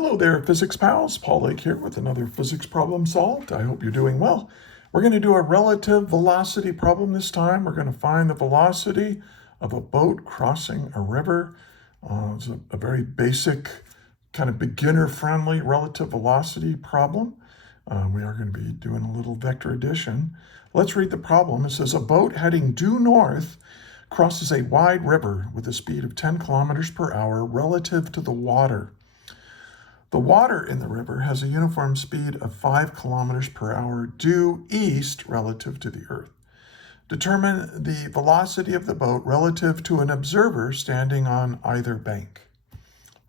Hello there, physics pals. Paul Lake here with another physics problem solved. I hope you're doing well. We're going to do a relative velocity problem this time. We're going to find the velocity of a boat crossing a river. It's a very basic, kind of beginner-friendly relative velocity problem. We are going to be doing a little vector addition. Let's read the problem. It says, a boat heading due north crosses a wide river with a speed of 10 kilometers per hour relative to the water. The water in the river has a uniform speed of 5 kilometers per hour due east relative to the Earth. Determine the velocity of the boat relative to an observer standing on either bank.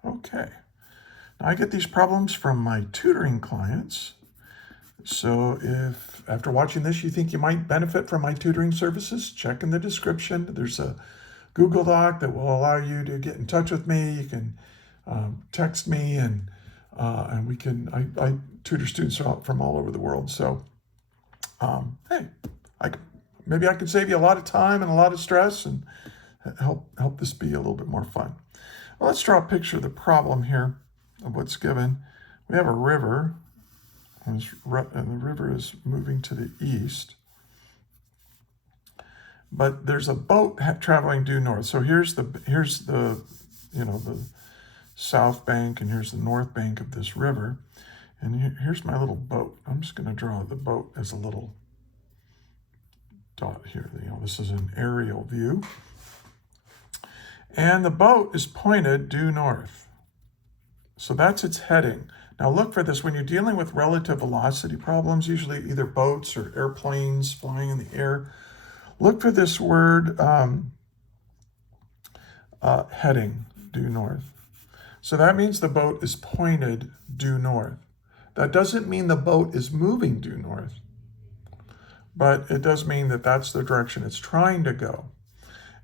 Okay, now I get these problems from my tutoring clients. So if after watching this you think you might benefit from my tutoring services, check in the description. There's a Google Doc that will allow you to get in touch with me. You can text me and we can, I tutor students from all over the world. So, hey, maybe I can save you a lot of time and a lot of stress and help this be a little bit more fun. Well, let's draw a picture of the problem here of what's given. We have a river, and the river is moving to the east. But there's a boat traveling due north. So here's the the south bank, and here's the north bank of this river. And here's my little boat. I'm just going to draw the boat as a little dot here. This is an aerial view. And the boat is pointed due north. So that's its heading. Now look for this when you're dealing with relative velocity problems, usually either boats or airplanes flying in the air. Look for this word heading, due north. So that means the boat is pointed due north. That doesn't mean the boat is moving due north, but it does mean that that's the direction it's trying to go.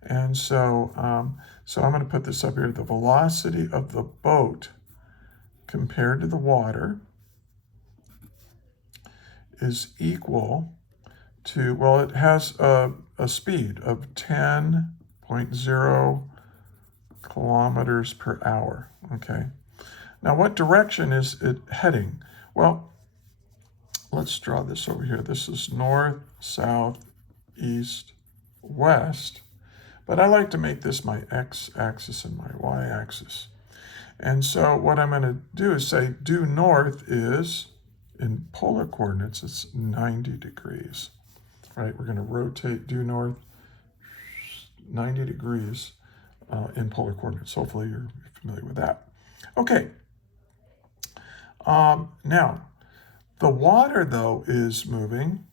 And so, I'm going to put this up here. The velocity of the boat compared to the water is equal to, well, it has a speed of 10.0 kilometers per hour. Okay. Now, what direction is it heading? Well, let's draw this over here. This is north, south, east, west. But I like to make this my x-axis and my y-axis. And so what I'm going to do is say due north is, in polar coordinates, it's 90 degrees. Right? We're going to rotate due north 90 degrees in polar coordinates. Hopefully you're familiar with that. Okay. Now, the water, though, is moving,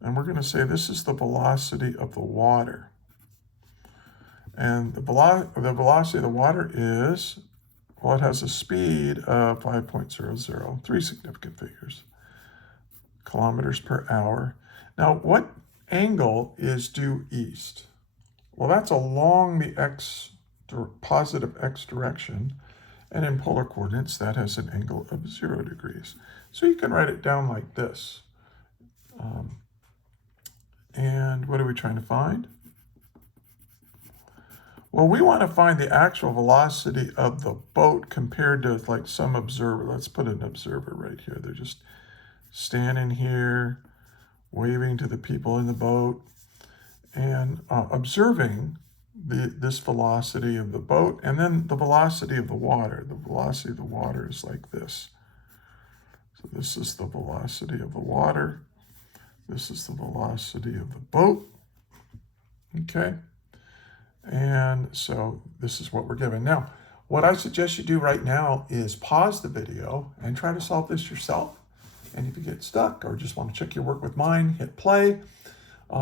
and we're going to say this is the velocity of the water. And the velocity of the water is, well, it has a speed of 5.00, 3 significant figures, kilometers per hour. Now, what angle is due east? Well, that's along the positive x direction, and in polar coordinates, that has an angle of 0 degrees. So you can write it down like this. And what are we trying to find? Well, we want to find the actual velocity of the boat compared to like some observer. Let's put an observer right here. They're just standing here, waving to the people in the boat, and observing this velocity of the boat, and then the velocity of the water. The velocity of the water is like this. So this is the velocity of the water. This is the velocity of the boat. Okay. And so this is what we're given. Now, what I suggest you do right now is pause the video and try to solve this yourself. And if you get stuck or just want to check your work with mine, hit play.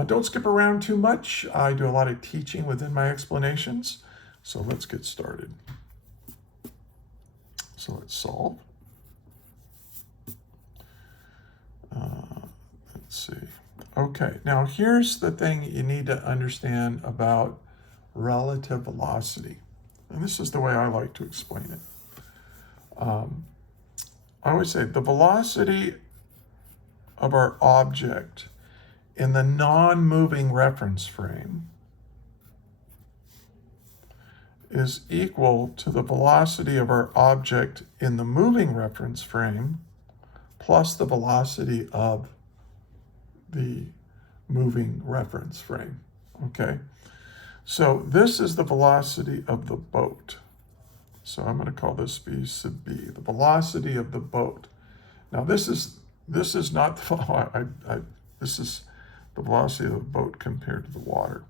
Don't skip around too much. I do a lot of teaching within my explanations. So let's get started. So let's solve. Let's see. Okay, now here's the thing you need to understand about relative velocity. And this is the way I like to explain it. I always say the velocity of our object in the non-moving reference frame is equal to the velocity of our object in the moving reference frame plus the velocity of the moving reference frame, okay? So this is the velocity of the boat. So I'm going to call this V sub B, the velocity of the boat. Now this is not this is the velocity of the boat compared to the water,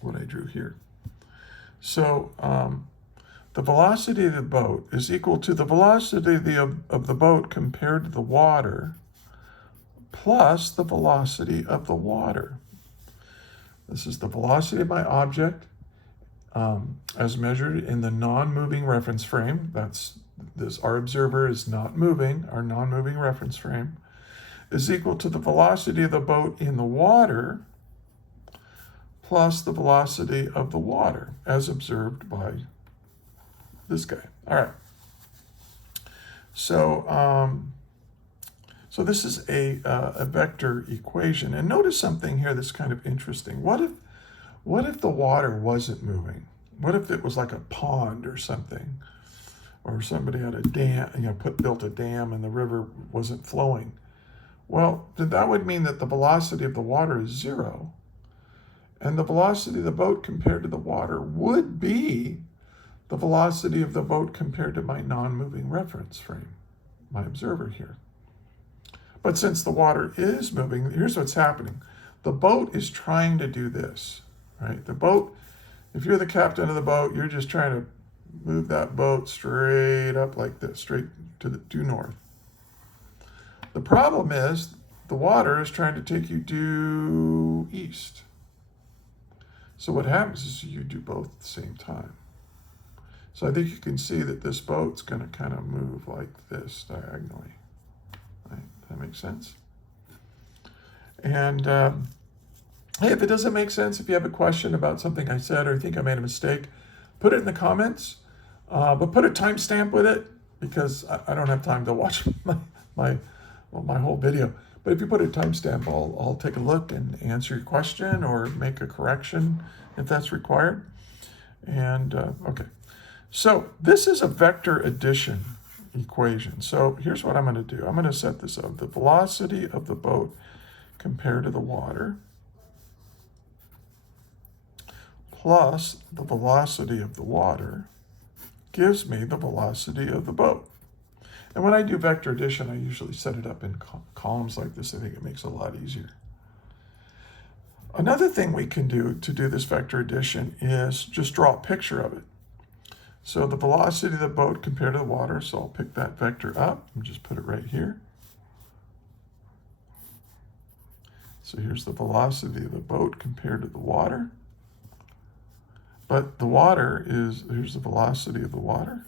what I drew here. So the velocity of the boat is equal to the velocity of the boat compared to the water plus the velocity of the water. This is the velocity of my object as measured in the non-moving reference frame. That's this. Our observer is not moving. Our non-moving reference frame is equal to the velocity of the boat in the water plus the velocity of the water as observed by this guy. All right. So so this is a vector equation. And notice something here that's kind of interesting. What if the water wasn't moving? What if it was like a pond or something? Or somebody had a dam, built a dam and the river wasn't flowing. Well, then that would mean that the velocity of the water is 0. And the velocity of the boat compared to the water would be the velocity of the boat compared to my non-moving reference frame, my observer here. But since the water is moving, here's what's happening. The boat is trying to do this, right? The boat, if you're the captain of the boat, you're just trying to move that boat straight up like this, straight to due north. The problem is the water is trying to take you due east. So what happens is you do both at the same time. So I think you can see that this boat's going to kind of move like this diagonally. Right? That makes sense? And hey, if it doesn't make sense, if you have a question about something I said or you think I made a mistake, put it in the comments, but put a timestamp with it because I don't have time to watch my whole video. But if you put a timestamp, I'll take a look and answer your question or make a correction if that's required. And okay, so this is a vector addition equation. So here's what I'm going to do. I'm going to set this up. The velocity of the boat compared to the water plus the velocity of the water gives me the velocity of the boat. And when I do vector addition, I usually set it up in columns like this. I think it makes it a lot easier. Another thing we can do to do this vector addition is just draw a picture of it. So the velocity of the boat compared to the water, so I'll pick that vector up and just put it right here. So here's the velocity of the boat compared to the water. But the water is, here's the velocity of the water.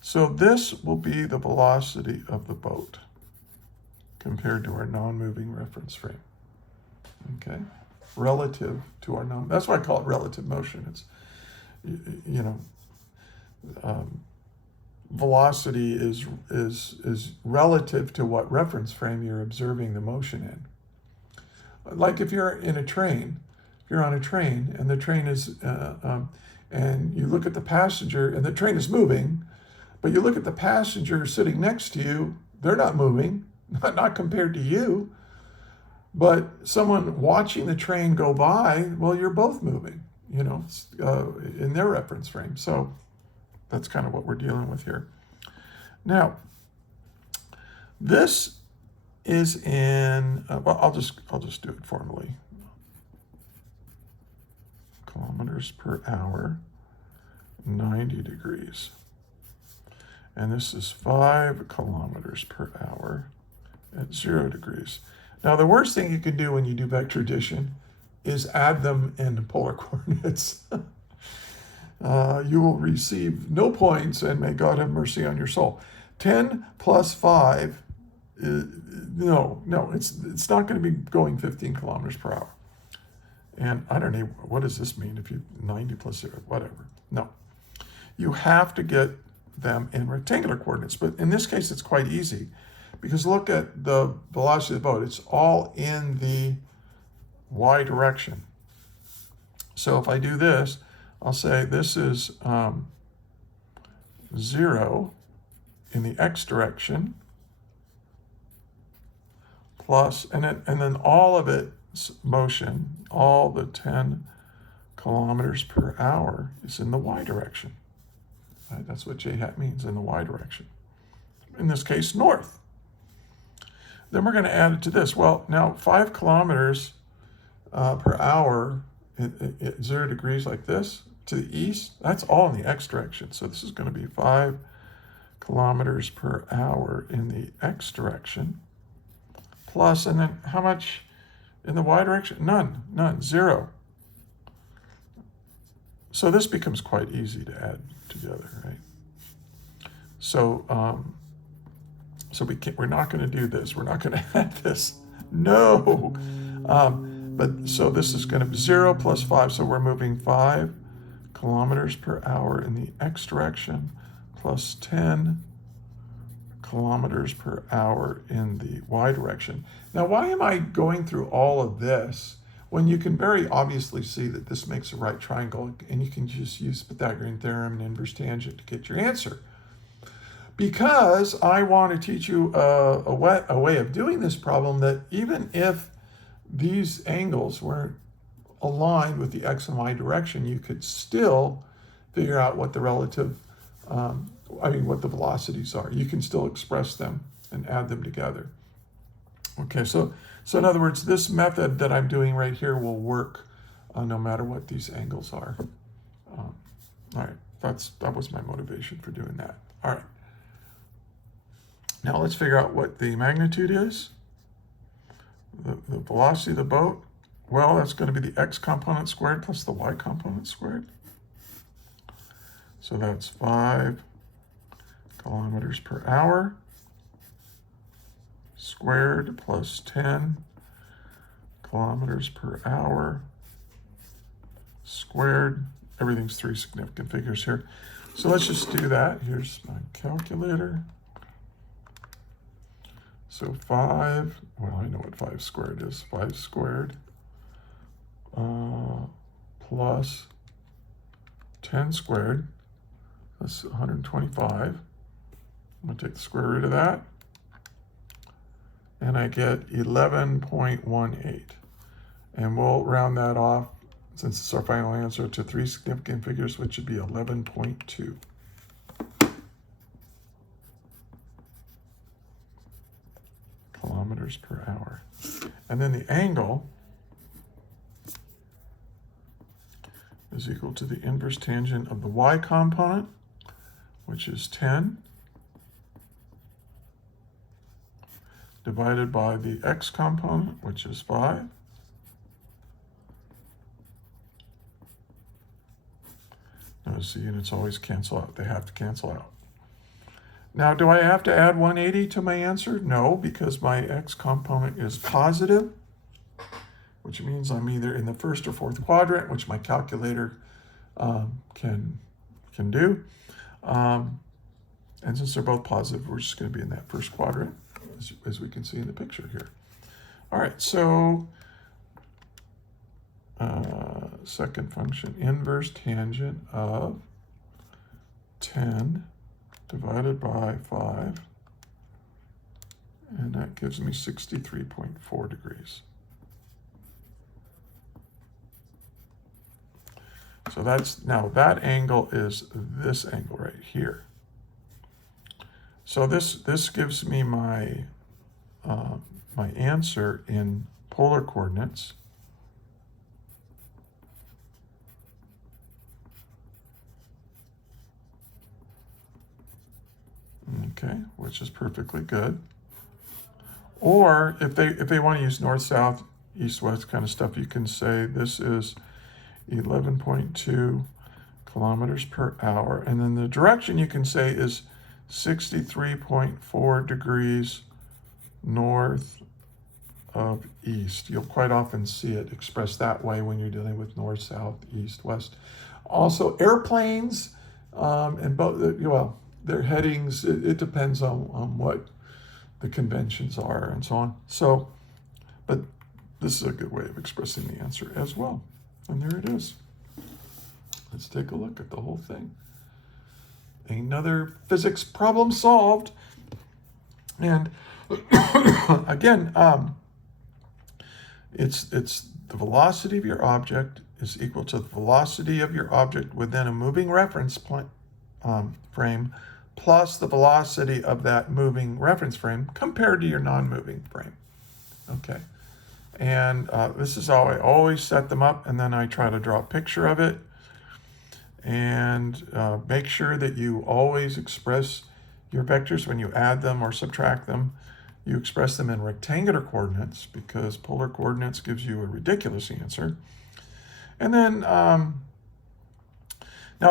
So this will be the velocity of the boat compared to our non-moving reference frame, okay? Relative to our that's why I call it relative motion. It's, velocity is relative to what reference frame you're observing the motion in. Like if you're in a train, if you're on a train and the train is, and you look at the passenger and the train is moving, but you look at the passenger sitting next to you, they're not moving, not compared to you. But someone watching the train go by, well, you're both moving, in their reference frame. So that's kind of what we're dealing with here. Now, this is in, well, I'll just do it formally. Kilometers per hour, 90 degrees. And this is 5 kilometers per hour at 0 degrees. Now, the worst thing you can do when you do vector addition is add them in polar coordinates. You will receive no points, and may God have mercy on your soul. 10 plus 5, it's not going to be going 15 kilometers per hour. And I don't know, what does this mean if you 90 plus 0, whatever. No. You have to get them in rectangular coordinates, but in this case it's quite easy because look at the velocity of the boat. It's all in the y direction. So if I do this, I'll say this is 0 in the x direction plus, and then all of its motion, all the 10 kilometers per hour is in the y direction. Right? That's what j hat means, in the y direction. In this case, north. Then we're going to add it to this. Well, now 5 kilometers per hour at 0 degrees like this to the east, that's all in the x direction. So this is going to be 5 kilometers per hour in the x direction. Plus, and then how much in the y direction? None, 0. So this becomes quite easy to add together, right? So, we're not going to do this. We're not going to add this. No. But so this is going to be 0 plus 5. So we're moving 5 kilometers per hour in the x direction plus 10 kilometers per hour in the y direction. Now, why am I going through all of this when you can very obviously see that this makes a right triangle, and you can just use Pythagorean theorem and inverse tangent to get your answer? Because I want to teach you a way of doing this problem that even if these angles weren't aligned with the x and y direction, you could still figure out what the relative, what the velocities are. You can still express them and add them together. Okay, so in other words, this method that I'm doing right here will work no matter what these angles are. All right, that was my motivation for doing that. All right. Now let's figure out what the magnitude is. The velocity of the boat, well, that's going to be the x component squared plus the y component squared. So that's 5 kilometers per hour squared plus 10 kilometers per hour squared. Everything's 3 significant figures here. So let's just do that. Here's my calculator. So 5, well, I know what 5 squared is. 5 squared plus 10 squared, that's 125. I'm going to take the square root of that, and I get 11.18. And we'll round that off, since it's our final answer, to 3 significant figures, which would be 11.2. Kilometers per hour. And then the angle is equal to the inverse tangent of the y component, which is 10, divided by the x component, which is 5, notice the units always cancel out. They have to cancel out. Now, do I have to add 180 to my answer? No, because my x component is positive, which means I'm either in the first or fourth quadrant, which my calculator can do. And since they're both positive, we're just going to be in that first quadrant, as we can see in the picture here. All right, so second function, inverse tangent of 10 divided by 5, and that gives me 63.4 degrees. So now that angle is this angle right here. So this gives me my my answer in polar coordinates. Okay, which is perfectly good. Or if they want to use north, south, east, west kind of stuff, you can say this is 11.2 kilometers per hour. And then the direction you can say is 63.4 degrees north of east. You'll quite often see it expressed that way when you're dealing with north, south, east, west. Also, airplanes and both, well, their headings, it depends on what the conventions are and so on. So, but this is a good way of expressing the answer as well. And there it is. Let's take a look at the whole thing. Another physics problem solved. And again, it's the velocity of your object is equal to the velocity of your object within a moving reference frame plus the velocity of that moving reference frame compared to your non-moving frame. Okay. And this is how I always set them up, and then I try to draw a picture of it. And make sure that you always express your vectors when you add them or subtract them. You express them in rectangular coordinates because polar coordinates gives you a ridiculous answer. And then, now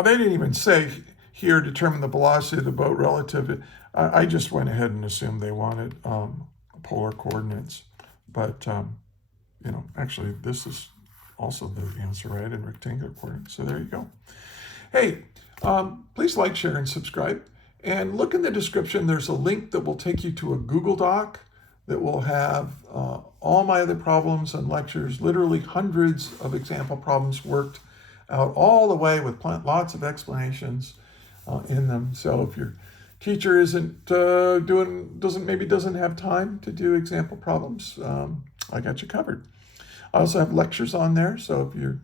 they didn't even say here determine the velocity of the boat relative to, I just went ahead and assumed they wanted polar coordinates. But, you know, actually this is also the answer, right, in rectangular coordinates. So there you go. Hey, please like, share, and subscribe. And look in the description. There's a link that will take you to a Google Doc that will have all my other problems and lectures, literally hundreds of example problems worked out all the way with lots of explanations in them. So if your teacher isn't doesn't have time to do example problems, I got you covered. I also have lectures on there. So if you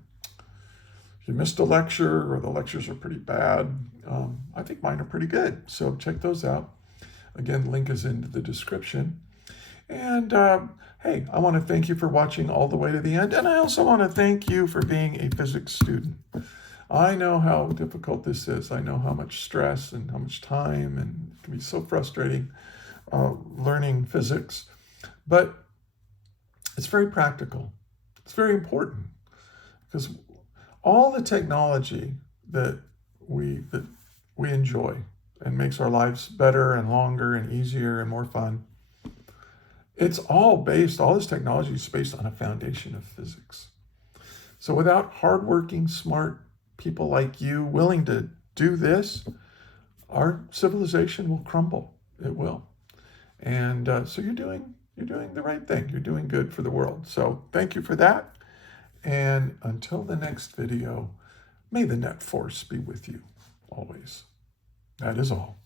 missed a lecture or the lectures are pretty bad, I think mine are pretty good. So check those out. Again, the link is in the description. And hey, I want to thank you for watching all the way to the end. And I also want to thank you for being a physics student. I know how difficult this is. I know how much stress and how much time, and it can be so frustrating learning physics. But it's very practical. It's very important because all the technology that we enjoy and makes our lives better and longer and easier and more fun, it's all this technology is based on a foundation of physics. So without hardworking, smart people like you willing to do this, our civilization will crumble. It will. And so you're doing the right thing. You're doing good for the world. So thank you for that. And until the next video, may the net force be with you always. That is all.